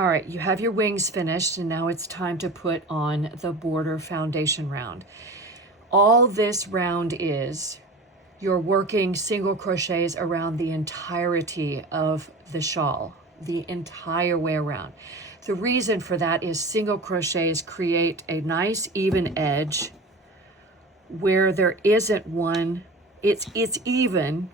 All right, you have your wings finished, and now it's time to put on the border foundation round. All this round is, you're working single crochets around the entirety of the shawl, the entire way around. The reason for that is single crochets create a nice even edge where there isn't one. It's even,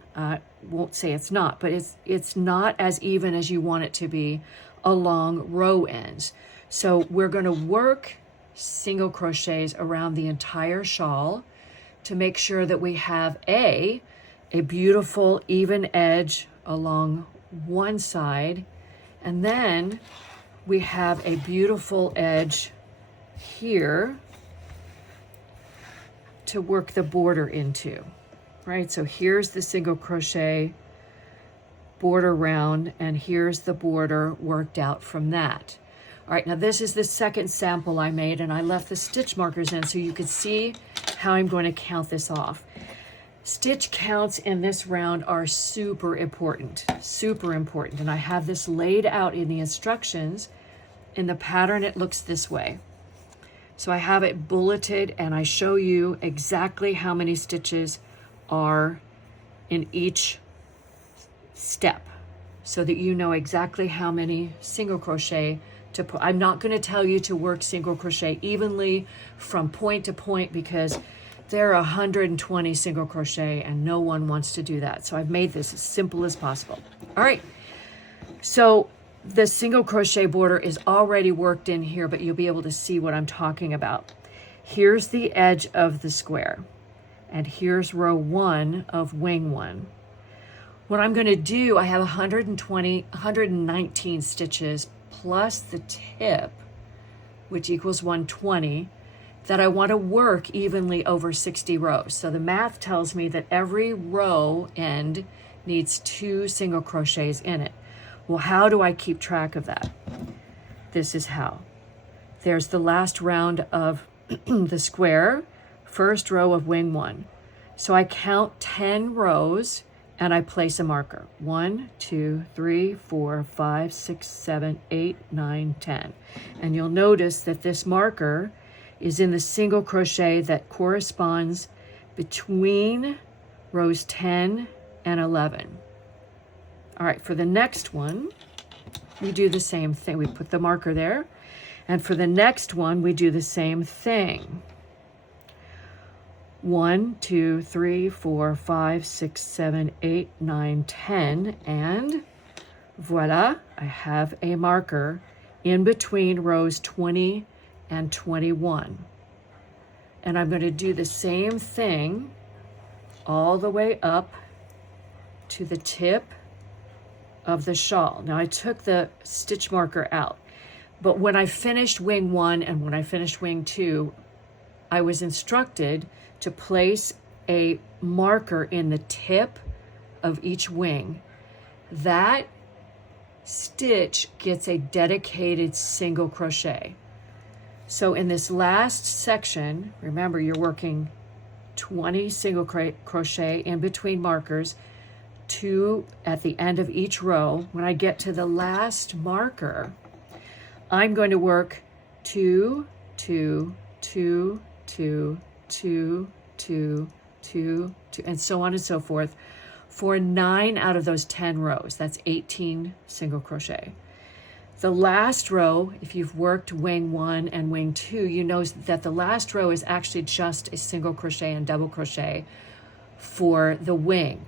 won't say it's not, but it's not as even as you want it to be along row ends. So we're going to work single crochets around the entire shawl to make sure that we have a beautiful even edge along one side, and then we have a beautiful edge here to work the border into, right? So here's the single crochet border round, and here's the border worked out from that. All right, now this is the second sample I made, and I left the stitch markers in so you could see how I'm going to count this off. Stitch counts in this round are super important, and I have this laid out in the instructions. In the pattern, it looks this way. So I have it bulleted, and I show you exactly how many stitches are in each step so that you know exactly how many single crochet to put. I'm not going to tell you to work single crochet evenly from point to point because there are 120 single crochet and no one wants to do that. So I've made this as simple as possible. All right, so the single crochet border is already worked in here, but you'll be able to see what I'm talking about. Here's the edge of the square, and here's row 1 of wing 1. What I'm going to do, I have 119 stitches plus the tip, which equals 120, that I want to work evenly over 60 rows. So the math tells me that every row end needs 2 single crochets in it. Well, how do I keep track of that? This is how. There's the last round of the square, first row of wing 1. So I count 10 rows and I place a marker. 1, 2, 3, 4, 5, 6, 7, 8, 9, 10. And you'll notice that this marker is in the single crochet that corresponds between rows 10 and 11. All right, for the next one, we do the same thing. We put the marker there. And for the next one, we do the same thing. 1, 2, 3, 4, 5, 6, 7, 8, 9, 10, and voila, I have a marker in between rows 20 and 21. And I'm going to do the same thing all the way up to the tip of the shawl. Now I took the stitch marker out, but when I finished wing 1 and when I finished wing 2, I was instructed to place a marker in the tip of each wing. That stitch gets a dedicated single crochet. So in this last section, remember you're working 20 single crochet in between markers, 2 at the end of each row. When I get to the last marker, I'm going to work 2, 2, 2, 2, 2, 2, 2, 2, and so on and so forth for 9 out of those 10 rows. That's 18 single crochet. The last row, if you've worked wing 1 and wing 2, you know that the last row is actually just a single crochet and double crochet for the wing.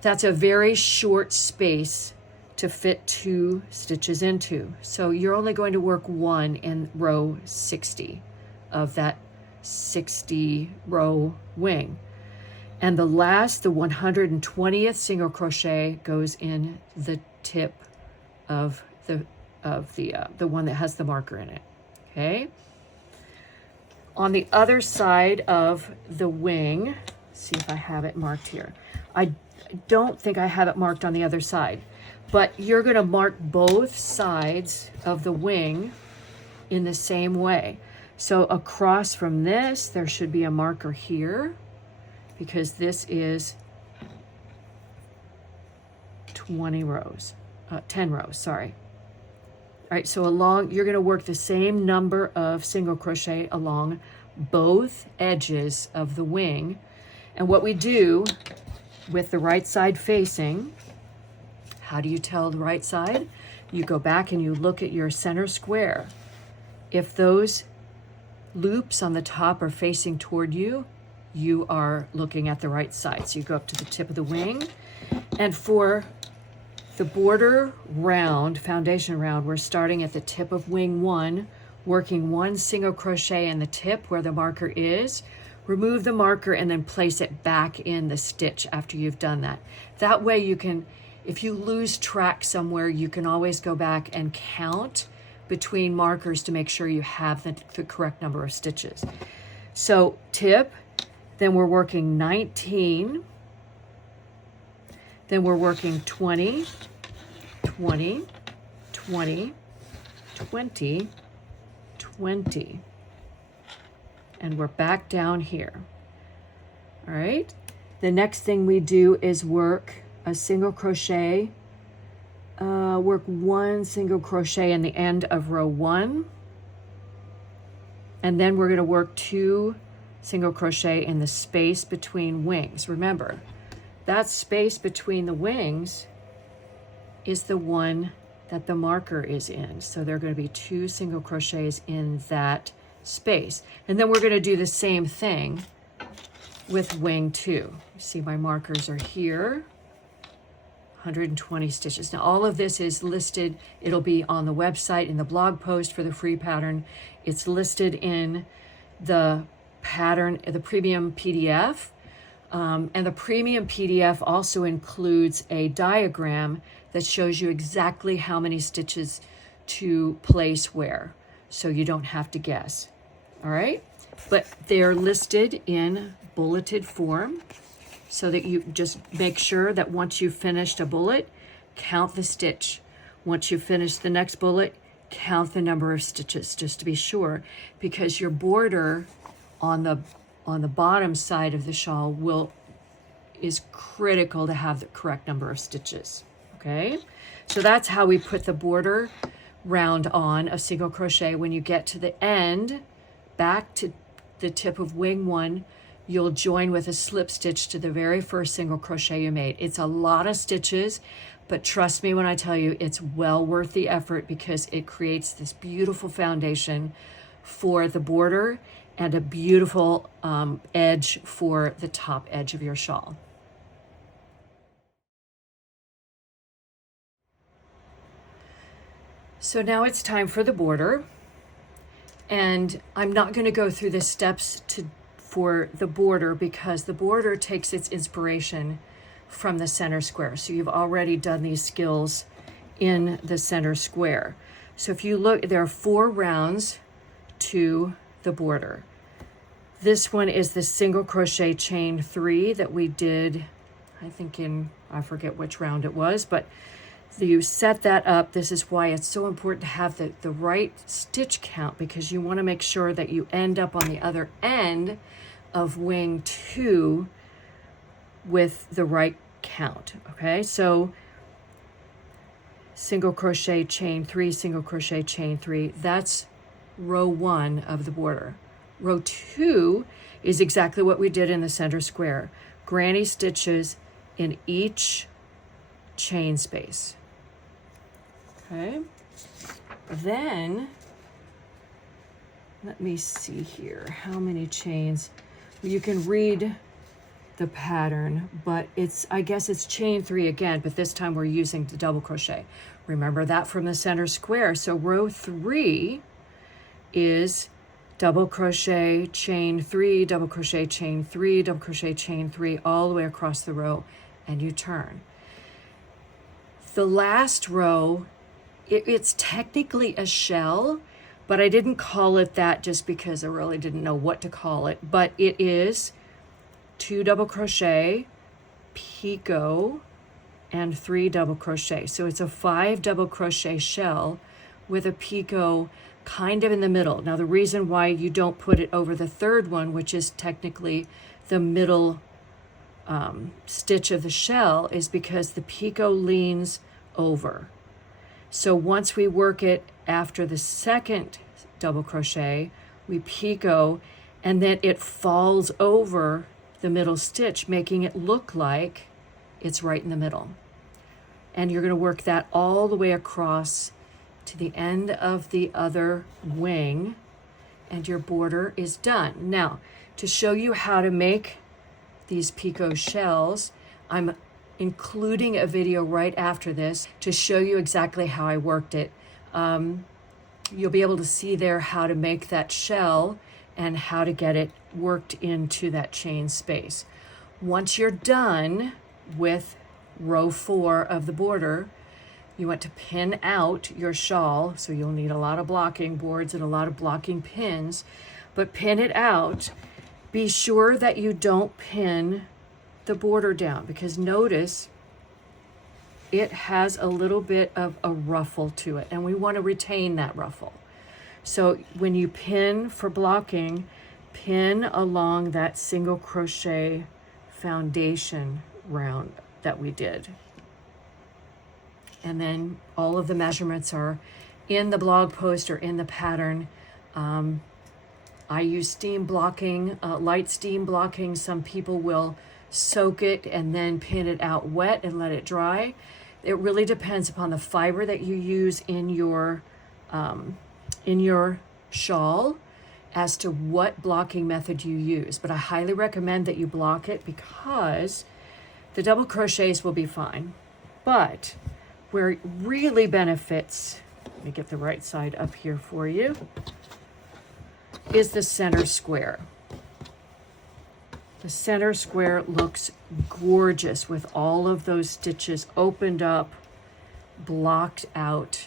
That's a very short space to fit 2 stitches into. So you're only going to work 1 in row 60 of that 60 row wing. And the last, the 120th single crochet goes in the tip of the one that has the marker in it. Okay. On the other side of the wing, see if I have it marked here. I don't think I have it marked on the other side, but you're going to mark both sides of the wing in the same way. So across from this, there should be a marker here because this is 20 rows, 10 rows, sorry. right, so you're going to work the same number of single crochet along both edges of the wing. And what we do with the right side facing, how do you tell the right side? You go back and you look at your center square. If those loops on the top are facing toward you, you are looking at the right side. So you go up to the tip of the wing. And for the border round, foundation round, we're starting at the tip of wing 1, working 1 single crochet in the tip where the marker is. Remove the marker and then place it back in the stitch after you've done that. That way you can, if you lose track somewhere, you can always go back and count between markers to make sure you have the correct number of stitches. So tip, then we're working 19, then we're working 20, 20, 20, 20, 20. And we're back down here. All right. The next thing we do is work a single crochet, work 1 single crochet in the end of row 1. And then we're going to work 2 single crochet in the space between wings. Remember, that space between the wings is the one that the marker is in. So there are going to be 2 single crochets in that space. And then we're going to do the same thing with wing 2. You see my markers are here. 120 stitches. Now all of this is listed. It'll be on the website in the blog post for the free pattern. It's listed in the pattern, the premium PDF. And the premium PDF also includes a diagram that shows you exactly how many stitches to place where, so you don't have to guess. All right, but they're listed in bulleted form so that you just make sure that once you've finished a bullet, count the stitch. Once you've finished the next bullet, count the number of stitches, just to be sure, because your border on the bottom side of the shawl is critical to have the correct number of stitches. Okay, so that's how we put the border round on a single crochet. When you get to the end, back to the tip of wing 1, you'll join with a slip stitch to the very first single crochet you made. It's a lot of stitches, but trust me when I tell you, it's well worth the effort because it creates this beautiful foundation for the border and a beautiful edge for the top edge of your shawl. So now it's time for the border, and I'm not going to go through the steps for the border because the border takes its inspiration from the center square. So you've already done these skills in the center square. So if you look, there are 4 rounds to the border. This one is the single crochet chain 3 that we did, I think I forget which round it was, but you set that up. This is why it's so important to have the right stitch count, because you want to make sure that you end up on the other end of wing 2 with the right count. Okay, so single crochet chain 3, single crochet chain 3, that's row 1 of the border. Row 2 is exactly what we did in the center square. Granny stitches in each chain space. Okay, then let me see here how many chains. You can read the pattern, but I guess it's chain 3 again, but this time we're using the double crochet. Remember that from the center square. So row 3 is double crochet chain 3, double crochet chain 3, double crochet chain 3 all the way across the row, and you turn. The last row, it's technically a shell, but I didn't call it that just because I really didn't know what to call it. But it is 2 double crochet, picot, and 3 double crochet. So it's a 5 double crochet shell with a picot kind of in the middle. Now the reason why you don't put it over the third one, which is technically the middle stitch of the shell, is because the picot leans over. So once we work it after the second double crochet, we picot, and then it falls over the middle stitch, making it look like it's right in the middle. And you're going to work that all the way across to the end of the other wing, and your border is done. Now, to show you how to make these picot shells, I'm including a video right after this to show you exactly how I worked it. You'll be able to see there how to make that shell and how to get it worked into that chain space. Once you're done with row 4 of the border, you want to pin out your shawl, so you'll need a lot of blocking boards and a lot of blocking pins, but pin it out. Be sure that you don't pin the border down, because notice it has a little bit of a ruffle to it, and we want to retain that ruffle. So when you pin for blocking, pin along that single crochet foundation round that we did. And then all of the measurements are in the blog post or in the pattern. I use steam blocking, light steam blocking. Some people will soak it and then pin it out wet and let it dry. It really depends upon the fiber that you use in your shawl as to what blocking method you use. But I highly recommend that you block it, because the double crochets will be fine. But where it really benefits, let me get the right side up here for you, is the center square. The center square looks gorgeous with all of those stitches opened up, blocked out.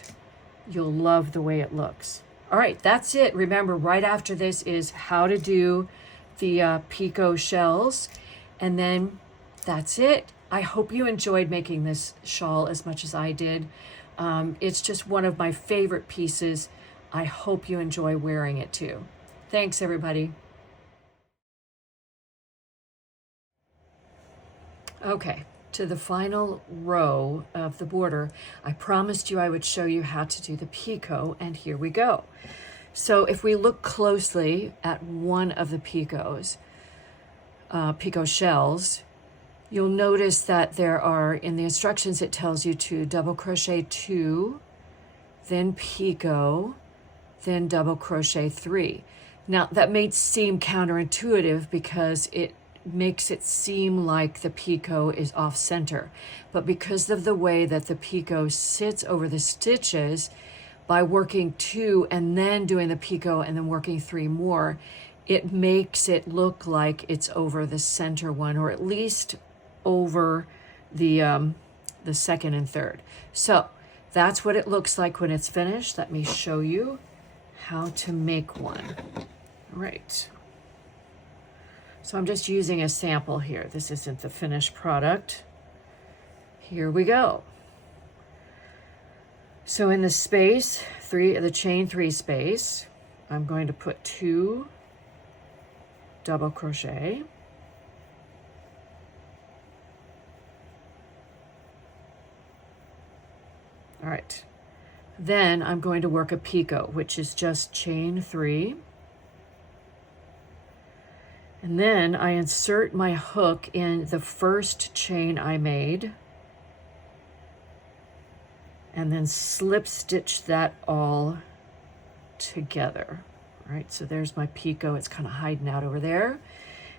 You'll love the way it looks. All right, that's it. Remember, right after this is how to do the picot shells, and then that's it. I hope you enjoyed making this shawl as much as I did. It's just one of my favorite pieces. I hope you enjoy wearing it too. Thanks, everybody. Okay, to the final row of the border. I promised you I would show you how to do the picot, and here we go. So if we look closely at one of the picot shells, you'll notice that there are, in the instructions, it tells you to double crochet 2, then picot, then double crochet 3. Now, that may seem counterintuitive because it makes it seem like the picot is off center. But because of the way that the picot sits over the stitches, by working 2 and then doing the picot and then working 3 more, it makes it look like it's over the center one, or at least over the second and third. So that's what it looks like when it's finished. Let me show you how to make one. All right. So I'm just using a sample here. This isn't the finished product. Here we go. So in the space, the chain 3 space, I'm going to put 2 double crochet. All right. Then I'm going to work a picot, which is just chain 3. And then I insert my hook in the first chain I made, and then slip stitch that all together. All right, so there's my picot. It's kind of hiding out over there.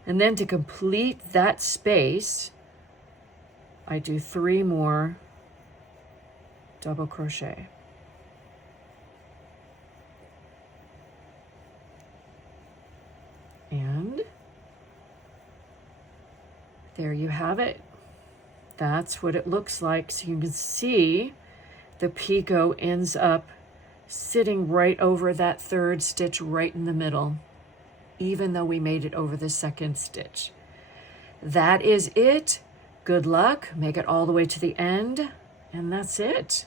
And then to complete that space, I do 3 more double crochet. And there you have it. That's what it looks like. So you can see the picot ends up sitting right over that 3rd stitch right in the middle, even though we made it over the 2nd stitch. That is it. Good luck. Make it all the way to the end, and that's it.